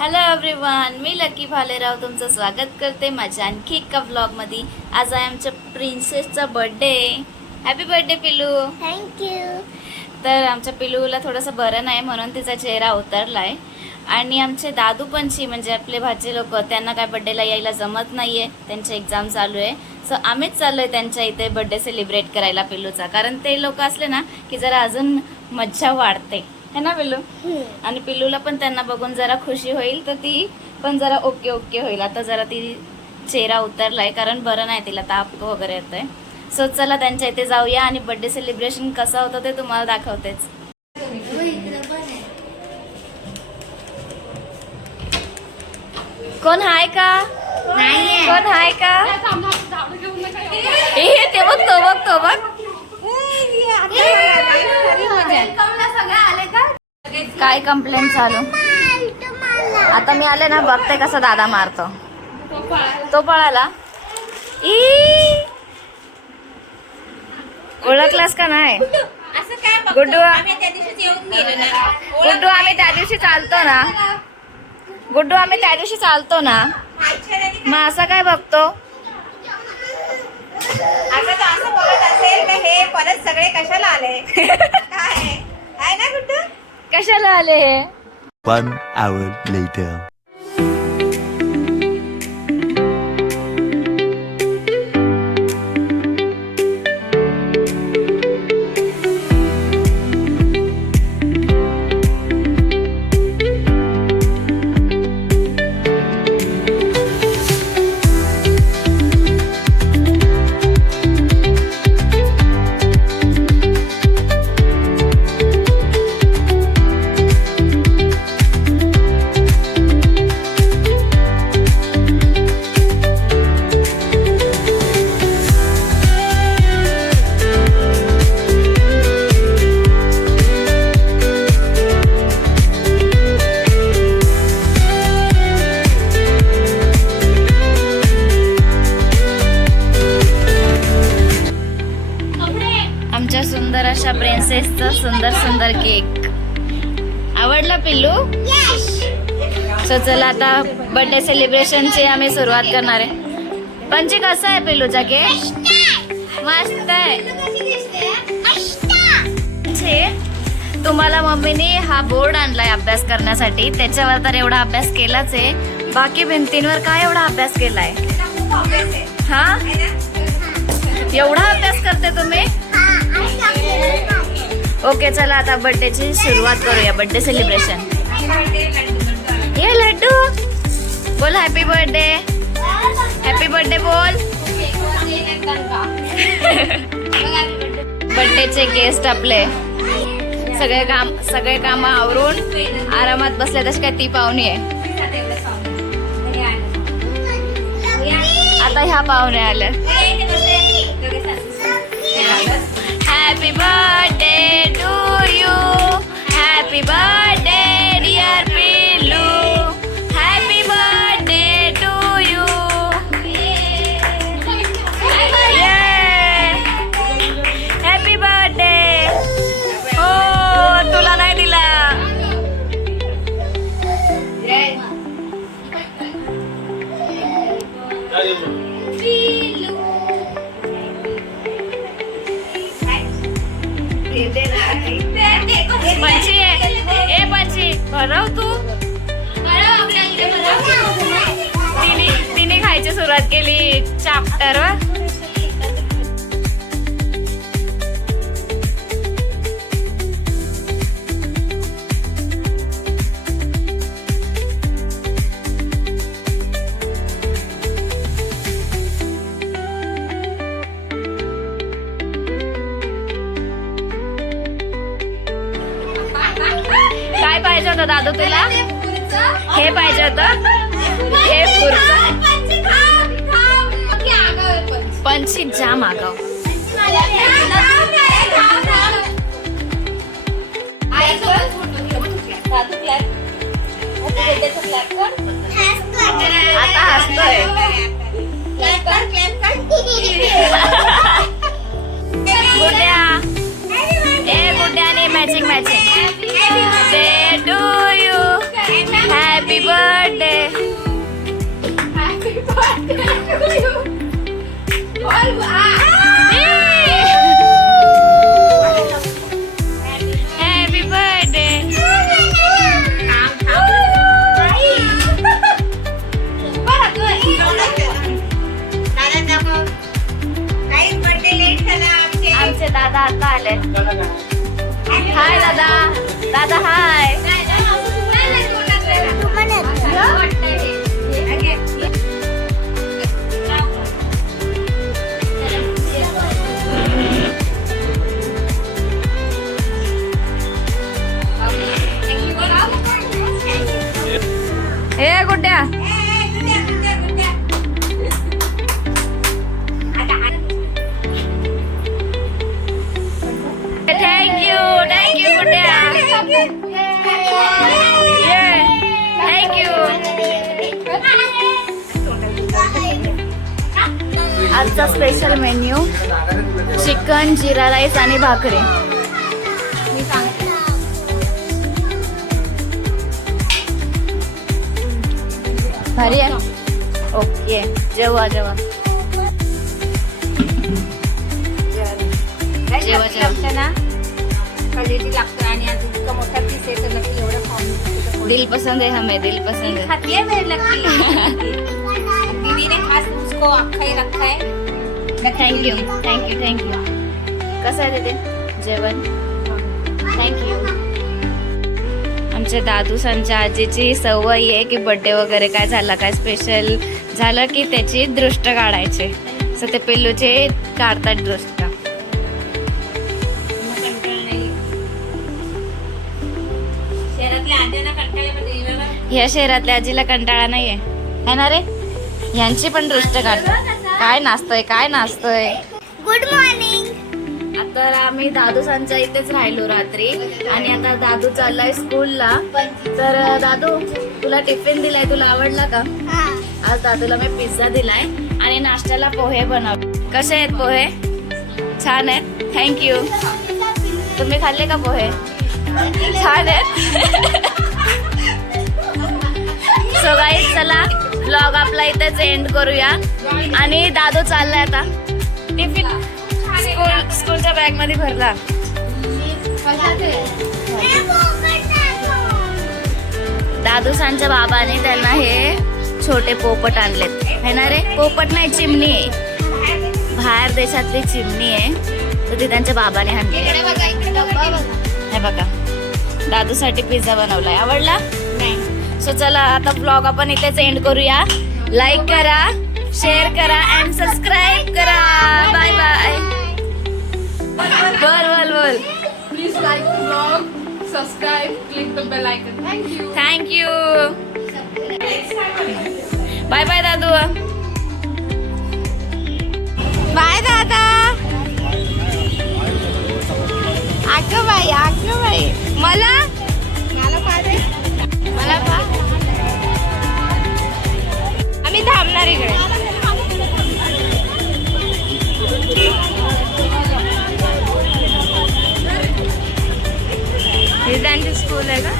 Hello everyone, मी lucky Bhalerao तुमचं स्वागत करते माझ्या आणखी एका व्लॉगमध्ये। आज आहे आमच्या प्रिन्सेसचा बर्थडे। हॅपी बर्थडे पिलू। थँक्यू। तर आमच्या पिलूला थोडंसं बरं नाही म्हणून तिचा चेहरा उतरलाय आणि आमचे दादू पंची म्हणजे आपले भाचे लोक त्यांना काय बर्थडेला यायला जमत नाहीये, त्यांचे एक्झाम चालू आहे। सो आम्हीच चाललोय त्यांच्या इथे बर्थडे सेलिब्रेट करायला पिलूचा, कारण ते लोक असले ना की जरा अजून मज्जा वाढते है ना पिलू। आणि पिलूला पण त्यांना बघून जरा खुशी होईल, तर ती पण जरा ओके ओके होईल। आता जरा ती चेहरा उतरलाय कारण बरं नाही, तिला ताप वगैरे येतोय। सो चला त्यांच्या इथे जाऊया आणि बर्थडे सेलिब्रेशन कसं होतं ते तुम्हाला दाखवतेच। कोण हाय का? कोण हाय का? ते बघ तो बघ तो बघ। काय कंप्लेंट चालू? आता मी आले ना, बघते कसा दादा मारतो। तो पळाला। ओळखलास का नाही? गुड्डू, गुड्डू आम्ही त्या दिवशी चालतो ना, गुड्डू आम्ही त्या दिवशी चालतो ना, मग असं काय बघतो? आता तो असं बोलत असेल तर हे परत सगळे कशाला आले? काय आहे ना गुड्डू? कशाला आले हे? 1 hour later. आमच्या सुंदर अशा प्रिन्सेसचं सुंदर सुंदर केक आवडला पिल्लू? सो चला आता बर्थडे सेलिब्रेशनची आम्ही सुरुवात करणार आहे। पंची कसा आहे पिल्लूचा केक? मस्त आहे। तुम्हाला मम्मीने हा बोर्ड आणलाय अभ्यास करण्यासाठी, त्याच्यावर तर एवढा अभ्यास केलाच आहे, बाकी भिंतींवर काय एवढा अभ्यास केलाय? हा, एवढा अभ्यास करते तुम्ही? ओके चला आता बर्थडेची सुरुवात करूया, बर्थडे सेलिब्रेशन। ये लड्डू बोल हॅपी बर्थडे, हॅपी बर्थडे बोल। बर्थडेचे गेस्ट आपले सगळे काम आवरून आरामात बसले, तशी काय ती पाहुणी आहे। आता ह्या पाहुणे आल्या। Happy birthday to you, happy birthday dear पिल्लू, happy birthday to you. Happy birthday. हो, तुला नाही दिला। पंची ए पंची भरव तू। तिने खायची सुरुवात केली चॅप्टर वर। काय पाहिजे होतं दादू तुला? हे पाहिजे होतं, हे पुरचं। पंची जाम आगाव। आता हसतोय। गुड्या ए गुड्याने matching matching. Day to you, happy happy birthday. Happy birthday. काही बर्थडे लेट झाला आमचे. आमचे दादा आता आले. हाय दादा. दादा हाय. हे गुड्ड्या. थँक्यू गुड्ड्या. थँक्यू. आजचा स्पेशल मेन्यू चिकन, जिरा राईस आणि भाकरी. भारी आहे. ओके जेवा जेवा जेवा जेवा. ना क्वालिटी लागतं आणि आज इतका मोठा पीस आहे तर नक्की एवढं खाऊन दिल पसंद है हमें, दिल पसंद है. खाती है मेरे लगती दीदी ने खास उसको अख्खा ही रखा है. Thank you thank you thank you. कसं आहे तिथे जेवण? थँक्यू. आमच्या दादूसांच्या आजीची सवय आहे की बर्थडे वगैरे काय झाला, काय स्पेशल झालं की त्याची दृष्ट काढायचे. सो ते पिल्लूचे काढतात दृष्ट. ह्या शहरातल्या आजीला कंटाळा नाहीये है ना रे. यांची पण दृष्ट काढतात. काय नाचतोय काय नाचतोय. Good morning. तर आम्ही दादूसांच्या इथेच राहिलो रात्री आणि आता दादू चाललाय स्कूलला. तर दादू तुला टिफिन दिलाय, तुला आवडला का? आज दादूला मी पिझ्झा दिलाय आणि नाश्त्याला पोहे बनव. कसे आहेत पोहे? छान आहेत. थँक्यू. तुम्ही खाल्ले का पोहे? छान आहेत. सो गाईज चला ब्लॉग आपला इथेच एंड करूया. आणि दादू चाललाय आता टिफिन स्कूलच्या बॅग मध्ये भरला. दादूसांच्या बाबाने त्यांना हे छोटे पोपट आणलेत है ना रे. पोपट नाही, चिमणी आहे. बाहेर देशातली चिमणी आहे. तर ती त्यांच्या बाबाने आणली. हे बघा दादूसाठी पिझ्झा बनवलाय. आवडला? नाही. सो चला आता ब्लॉग आपण इथेच एंड करूया. लाईक करा, शेअर करा अँड सबस्क्राईब करा. Bye bye. बोल. Please like the vlog, subscribe, click the bell icon. Thank you. Thank you. Bye bye दादू. बाय दादा. आगं बाई मला पा. आम्ही थांबणार इकडे. हे त्यांची स्कूल आहे का?